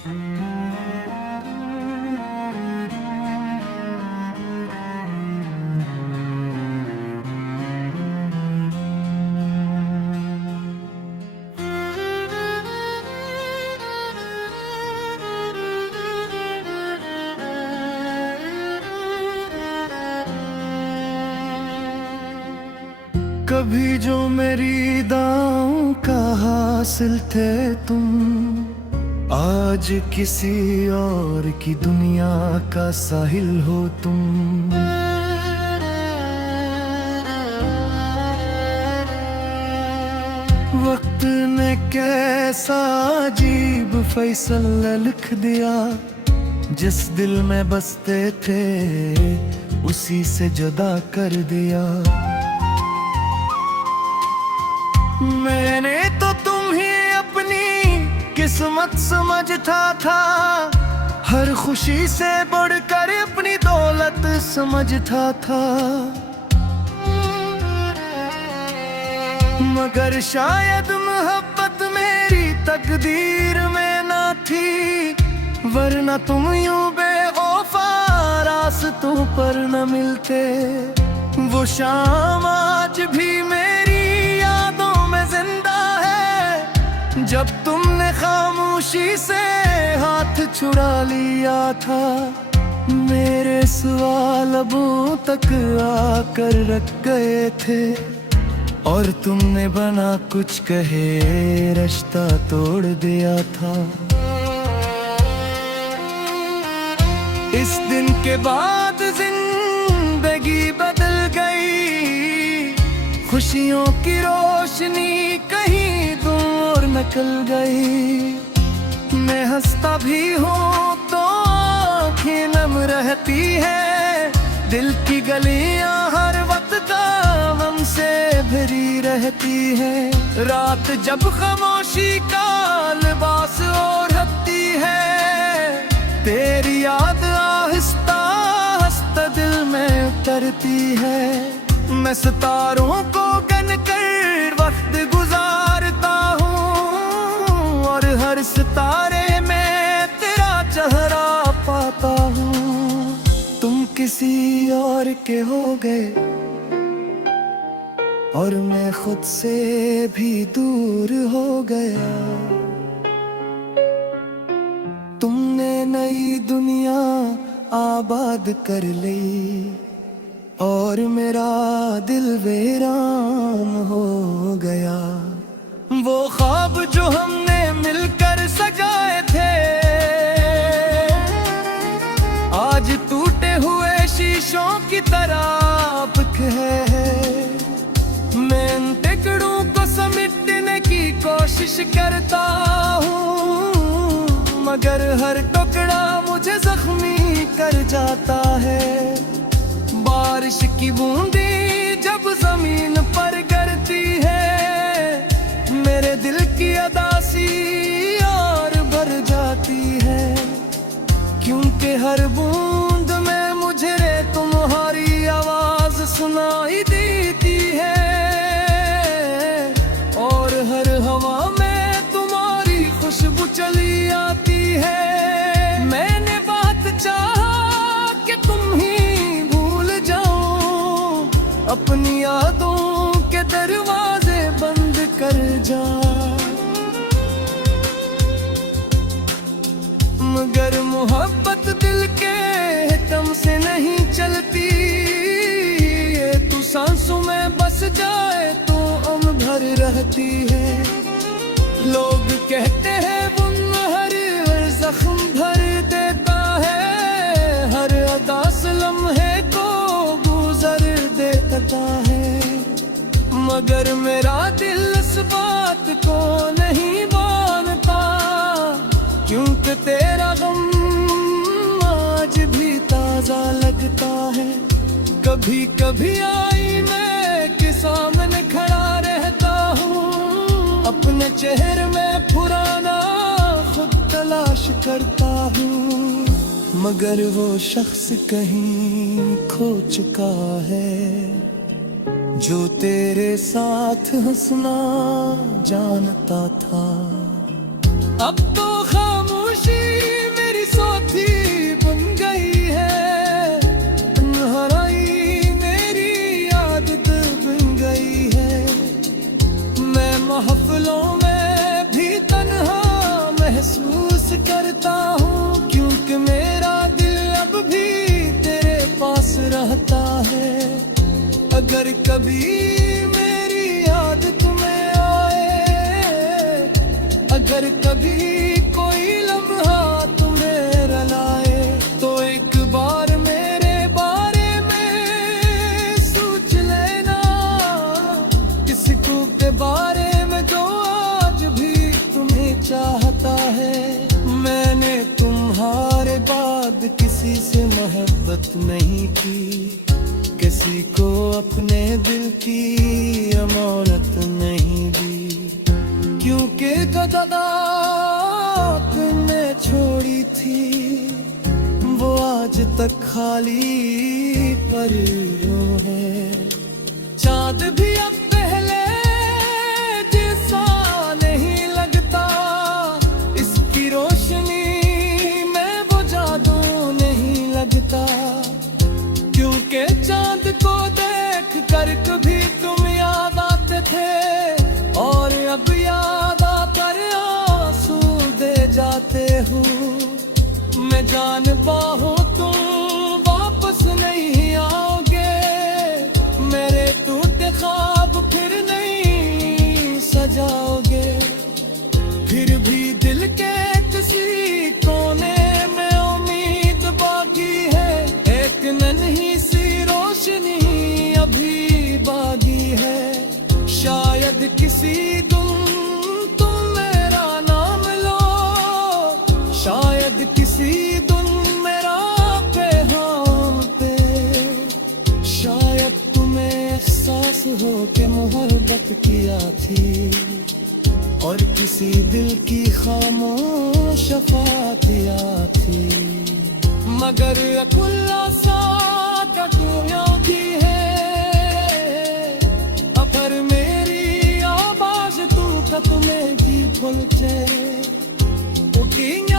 कभी जो मेरी दांव का हासिल थे तुम, आज किसी और की दुनिया का साहिल हो तुम। वक्त ने कैसा अजीब फैसला लिख दिया, जिस दिल में बसते थे उसी से जुदा कर दिया। मैंने तो तुम ही अपनी किस्मत समझता था, हर खुशी से बढ़कर अपनी दौलत समझता था। मगर शायद मोहब्बत मेरी तकदीर में ना थी, वरना तुम यूं बेवफा रास्तों पर न मिलते। वो शाम आज भी मेरी यादों में जिंदा है, जब तुमने खामोशी से हाथ छुड़ा लिया था। मेरे सवाल लबों तक आकर रख गए थे, और तुमने बना कुछ कहे रिश्ता तोड़ दिया था। इस दिन के बाद जिंदगी बदल गई, खुशियों की रोशनी कहीं दूर निकल गई। मैं हंसता भी हूँ तो आँखें नम रहती है, दिल की गलियां हर वक्त गम से भरी रहती है। रात जब खामोशी का लिबास ओढ़ती है, तेरी याद आहिस्ता आहिस्ता दिल में उतरती है। मैं सितारों को गिनकर वक्त गुजारता हूँ, और हर सितारे में तेरा चेहरा पाता हूँ। तुम किसी और के हो गए, और मैं खुद से भी दूर हो गया। तुमने नई दुनिया आबाद कर ली, और मेरा दिल वीरान हो गया। वो ख्वाब जो हमने मिलकर सजाए थे, आज टूटे हुए शीशों की तरह बिखरे हैं। मैं इन टुकड़ों को समेटने की कोशिश करता हूँ, मगर हर टुकड़ा मुझे जख्मी कर जाता है। बारिश की बूंदी जब जमीन पर गिरती है, मेरे दिल की अदासी और भर जाती है। क्योंकि हर बूंद में मुझे तुम्हारी आवाज सुनाई देती है, और हर हवा में तुम्हारी खुशबू चली आती है। मैंने बात चाहा कि तुम ही भूल जाओ, अपनी यादों के दरवाजे बंद कर जा। मगर मोहब्बत दिल के हितम से नहीं चलती, ये तू सांसों में बस जाए तो अम भर रहती है। लोग कहते हैं वो हर जख्म भर देता है, हर अदास लम्हे को गुजर देता है। मगर मेरा दिल इस बात को नहीं मानता, क्योंकि तेरा गम आज भी ताजा लगता है। कभी कभी आईने के सामने खड़ा रहता हूँ, अपने चेहरे में पुराना खुद तलाश करता हूँ। मगर वो शख्स कहीं खो चुका है, जो तेरे साथ हंसना जानता था। अब तो खामोशी महसूस करता हूँ, क्योंकि मेरा दिल अब भी तेरे पास रहता है। अगर कभी मेरी याद तुम्हें आए, अगर कभी कोई लम्हा तुम्हें रुलाए, तो एक बार मेरे बारे में सोच लेना। किसी को के बारे में जो आज भी तुम्हें चाहता है। मैंने तुम्हारे बाद किसी से मोहब्बत नहीं की, किसी को अपने दिल की अमानत नहीं दी, क्योंकि गदा तुमने छोड़ी थी, वो आज तक खाली पर है। चांद भी अब पहले जैसा नहीं लगता, इसकी रोशनी में वो जादू नहीं लगता, क्योंकि चांद को देख कर कभी तुम याद आते थे, और अब याद आकर आंसू दे जाते हो। मैं जानता हूँ तुम वापस नहीं आओगे, मेरे टूटे ख्वाब फिर नहीं सजाओगे। फिर भी दिल के किसी कोने में उम्मीद बाकी है, एक नन्ही सी रोशनी अभी बाकी है। शायद किसी दिन तुम मेरा नाम लो, शायद किसी दिन मेरा पैगाम पे, शायद तुम्हें एहसास हो के मोहब्बत किया थी, और किसी दिल की खामोश शफा किया थी। मगर अकुल्ला सा टटुया की है, अपर मेरी आवाज तू का तुम्हें की फुलचे उठेंगे।